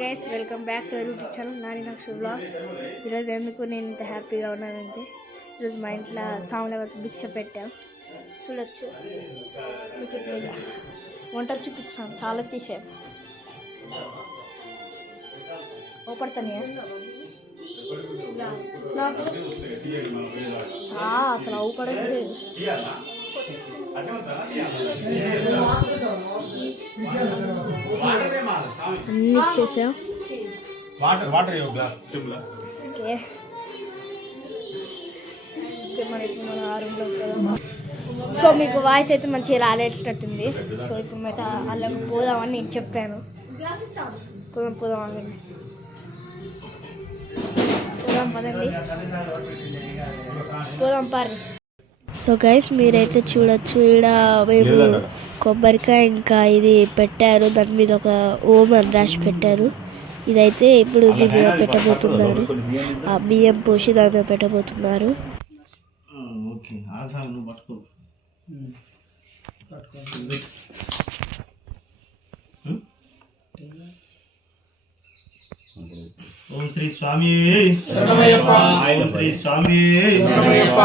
Guys welcome back to YouTube channel Nani Nakshu vlogs. ఈరోజు ఎందుకు నేను ఇంత హ్యాపీగా ఉన్నానంటే ఈరోజు మా ఇంట్లో సాముల వరకు భిక్ష పెట్టాం. చూడొచ్చు, మీకు ఇప్పుడు వంటలు చూపిస్తాం. చాలా చేసాం. ఓపడతానే నాకు అసలు అవుపడదు. అన్ని ఇచ్చేసాం. ఓకే, మన రూమ్లో సో మీకు వాయిస్ అయితే మంచిగా రాలేటట్టుంది. సో ఇప్పుడు అయితే వాళ్ళకి పోదామని నేను చెప్పాను. పోదామని పదండి, పోదాం పారి. సో గైస్ మీరైతే చూడొచ్చు, ఇక్కడ మేము కొబ్బరికాయ ఇంకా ఇది పెట్టారు. దాని మీద ఒక ఓం అని రాసి పెట్టారు. ఇదైతే ఇప్పుడు దీని మీద పెట్టబోతున్నారు. ఆ బియ్యం పోసి దాని మీద పెట్టబోతున్నారు. ఓం శ్రీ స్వామి శరణమయ్యప్ప. ఓం శ్రీ స్వామి శరణమయ్యప్ప.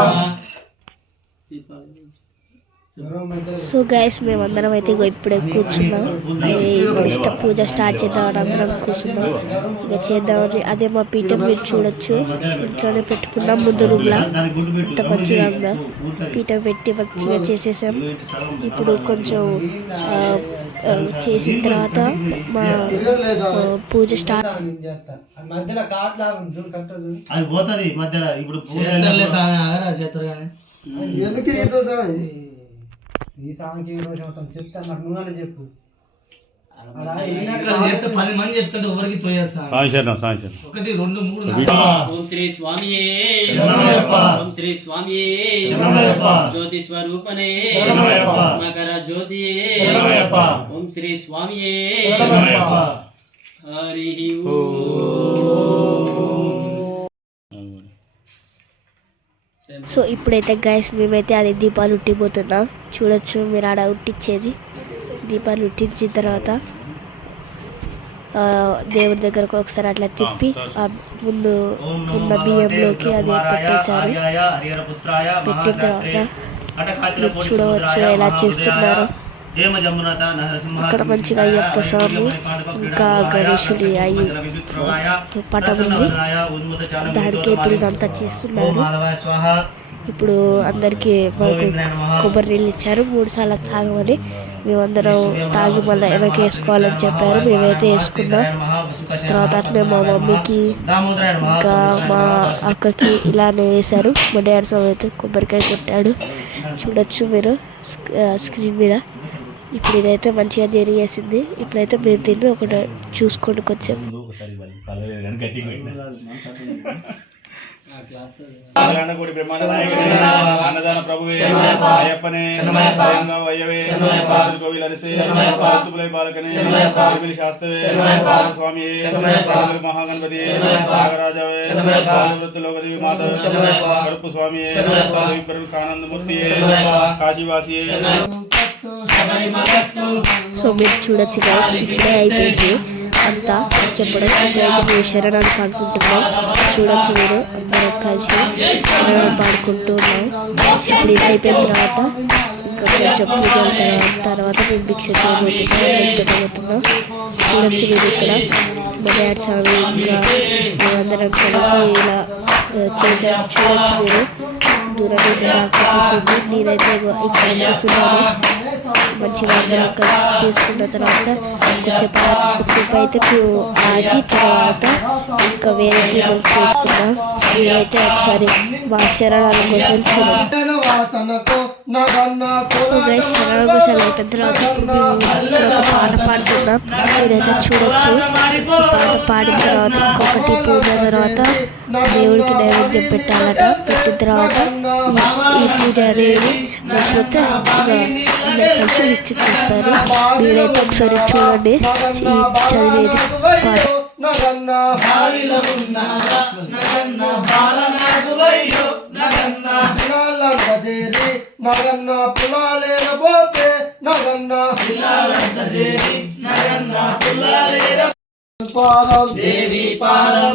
సో గైస్ మేమందరం అయితే ఇప్పుడే కూర్చున్నాం. ఇప్పుడు పూజ స్టార్ట్ చేద్దామని అందరం కూర్చున్నాం. ఇక చేద్దామని. అదే మా పీఠం మీరు చూడొచ్చు, ఇంట్లోనే పెట్టుకున్నాం ముందు రూమ్లో. ఇంత మంచిగా ఉందా, పీఠం పెట్టి మంచిగా చేసేసాం. ఇప్పుడు కొంచెం చేసిన తర్వాత మా పూజ స్టార్ట్. ఈ సాంగ్కి మొత్తం చెప్తాను, నాకు నువ్వు చెప్పు. 10 మంది చెప్తాడు, ఎవరికి తోయేస్తాను. 1 2 3 ఓం శ్రీ స్వామి ఓం శ్రీ స్వామి జ్యోతి స్వరూపనే మకర జ్యోతి ఓం శ్రీ స్వామి హరి సో ఇప్పుడైతే గైస్ మేమైతే అది దీపాలు ఉట్టిపోతున్నాం. చూడొచ్చు మీరు ఆడ ఉట్టించేది. దీపాలు ఉట్టించిన తర్వాత దేవుడి దగ్గరకు ఒకసారి అట్లా తిప్పి ముందు ఉన్న బియ్యంలోకి అది పెట్టేశారు. పెట్టిన తర్వాత చూడవచ్చు ఎలా చేస్తున్నారు. అక్కడ మంచిగా అయ్యప్ప స్వామి ఇంకా గణేశుడి పటం ఉంది. దానికి ఇప్పుడు ఇదంతా చేస్తున్నారు. ఇప్పుడు అందరికీ మాకు కొబ్బరి నీళ్ళు ఇచ్చారు. 3 సార్లు తాగమని. మేమందరం తాగి మళ్ళీ వెనక్కి వేసుకోవాలని చెప్పారు. మేమైతే వేసుకున్నాం. తర్వాత అట్లనే మా మమ్మీకి ఇంకా మా అక్కకి ఇలానే వేశారు. మా డాడీ స్వామి అయితే కొబ్బరికాయ కొట్టాడు. చూడొచ్చు మీరు స్క్రీన్ మీద. ఇప్పుడు ఇదైతే మంచిగా జరిగేసింది. ఇప్పుడైతే మీరు తిని ఒకటి చూసుకొని కొంచెం అన్నదాన ప్రభువే అయ్యప్పనే పాలకనే శాస్త్రవే స్వామి మహాగణపతి నాగరాజవే వృద్ధులోకదేవి మాధవే కరుపు స్వామి ఆనందమూర్తి కాశీవాసి. సో మీరు చూడొచ్చు ఇప్పుడే అయిపోయింది అంతా చెప్పడం. ఇప్పుడైతే శరణాలు పాడుకుంటున్నాం. చూడొచ్చు మీరు అందరూ కలిసి శరణాలు పాడుకుంటూ ఉన్నాం. ఇప్పుడు ఇది అయిపోయిన తర్వాత ఇంకా కొంచెం పూజల తర్వాత మేము భిక్ష పెట్టబోతున్నాం. చూడొచ్చు మీరు ఇక్కడ మా డాడీ స్వామి ఇంకా మేమందరం కలిసి ఇలా చేసాం. చూడొచ్చు మీరు దూరం తీసింది. నేనైతే ఇక్కడ వేస్తున్నాను. మంచిగా అందరం కలిసి చేసుకున్న తర్వాత కొంచెంసేపు అయితే ఆగి తర్వాత ఇంకా వేరే పూజలు చేసుకున్నాం. నేనైతే ఒకసారి మా శరణాల కోసం చూడండి. సో గైస్ శరణాల కోసం అయిపోయిన తర్వాత ఒక పాట పాడుతున్నాం. మీరైతే చూడొచ్చు. పాట పాడిన తర్వాత ఇంకొకటి పూజ తర్వాత దేవుడికి నైవేద్యం పెట్టాలట. పెట్టిన తర్వాత ఈ పూజ అనేది లేకపోతే కలిసి ఇచ్చిస్తారు. మీరైతే ఒకసారి చూడండి ఈ చదివేది పాట.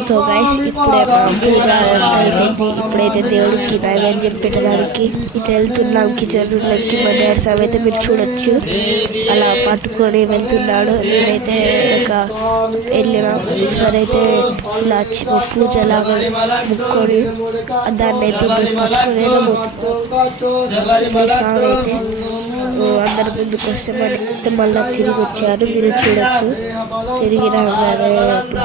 సో గైస్ ఇప్పుడే మా పూజ అంతా అయిపోయింది. ఇప్పుడైతే దేవుడికి నైవేద్యం పెట్టడానికి ఇటు వెళ్తున్నాం కిచెన్ రూమ్లోకి. మా డాడీ సాబ్ అయితే మీరు చూడొచ్చు అలా పట్టుకొని వెళ్తున్నాడు. నేనైతే ఒక వెళ్ళిన సరే అయితే ఇలా పూజలాగా ముక్కొని దాన్ని అయితే పట్టుకొని సాంగ్ అయితే అందరి ముందుకు వస్తే మరి మళ్ళీ తిరిగి వచ్చారు. మీరు చూడొచ్చు తిరిగి రాగానే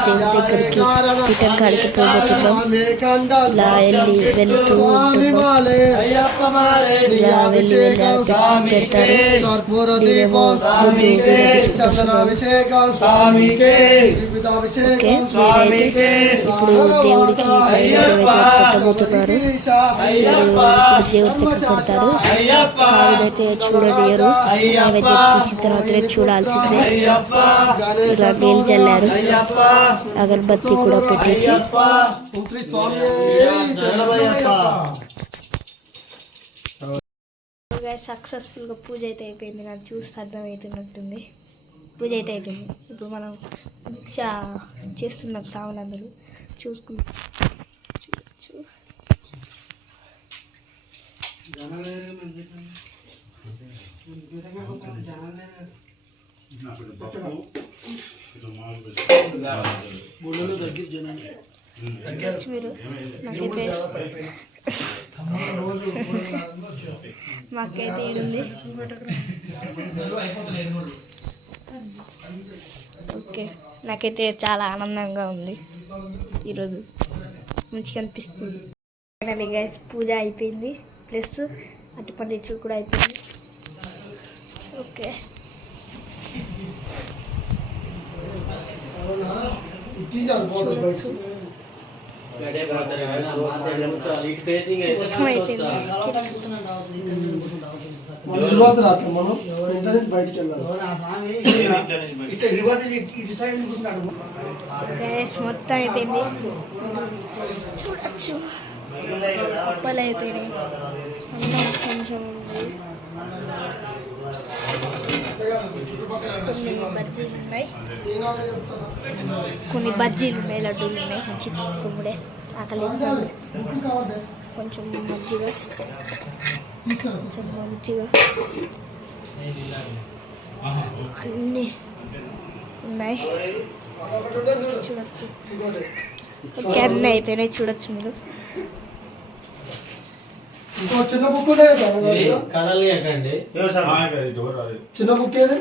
దేవుడి దగ్గరికి రిటర్న్ కాడికి పోతున్నాం. ఇలా వెళ్తూ ఉంటున్నాం. ఇలా వెళ్ళి పెడతారు. నేనేమో ముందు వీడియో చేసుకుంటున్నాను. ఓకే ఇప్పుడు దేవుడికి నైవేద్యం పెట్టబోతున్నారు. దేవుడి దగ్గర పెడతారు. సాగునైతే చూడనియరు. నైవేద్యం చేసిన తర్వాతనే చూడాల్సిందే. ఇలా నీళ్ళు చల్లారు. అగరబత్తి కూడా పెట్టేసి సక్సెస్ఫుల్గా పూజ అయితే అయిపోయింది. నాకు చూస్తే అర్థమవుతున్నట్టుంది. పూజ అయితే అయిపోయింది. ఇప్పుడు మనం భిక్ష చేస్తున్నాం. సాములందరూ చూసుకుంటాం. చూడచ్చు మీరు. నాకైతే మాకైతే ఏడుంది. ఓకే నాకైతే చాలా ఆనందంగా ఉంది. ఈరోజు మంచిగా అనిపిస్తుంది. ఫైనల్లీ గైస్ పూజ అయిపోయింది. ప్లస్ అటుపల్లి చూడు కూడా అయిపోయింది. ఓకే మొత్తం అయిపోయింది. చూడచ్చు అప్పలు అయిపోయినాయి. కొంచెం కొన్ని బజ్జీలు ఉన్నాయి, లడ్డూలు ఉన్నాయి. మంచి కుమ్ముడే ఆకలి. కొంచెం మంచిగా అన్నీ ఉన్నాయి. చూడచ్చు. ఓకే అన్నీ అయిపోయినాయి. చూడొచ్చు మీరు. చిన్న బుక్ చిన్న బుక్ ఏది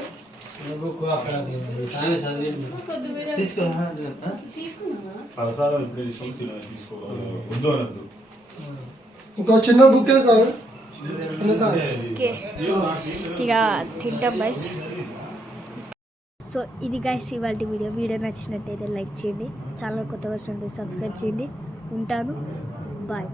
ఇంకో చిన్న బుక్ సార్. ఇక తింటాం గైస్. సో ఇది గైస్ ఇవాళ వీడియో నచ్చినట్టయితే లైక్ చేయండి. ఛానల్ కొత్త వర్షన్ సబ్స్క్రైబ్ చేయండి. ఉంటాను. బాయ్.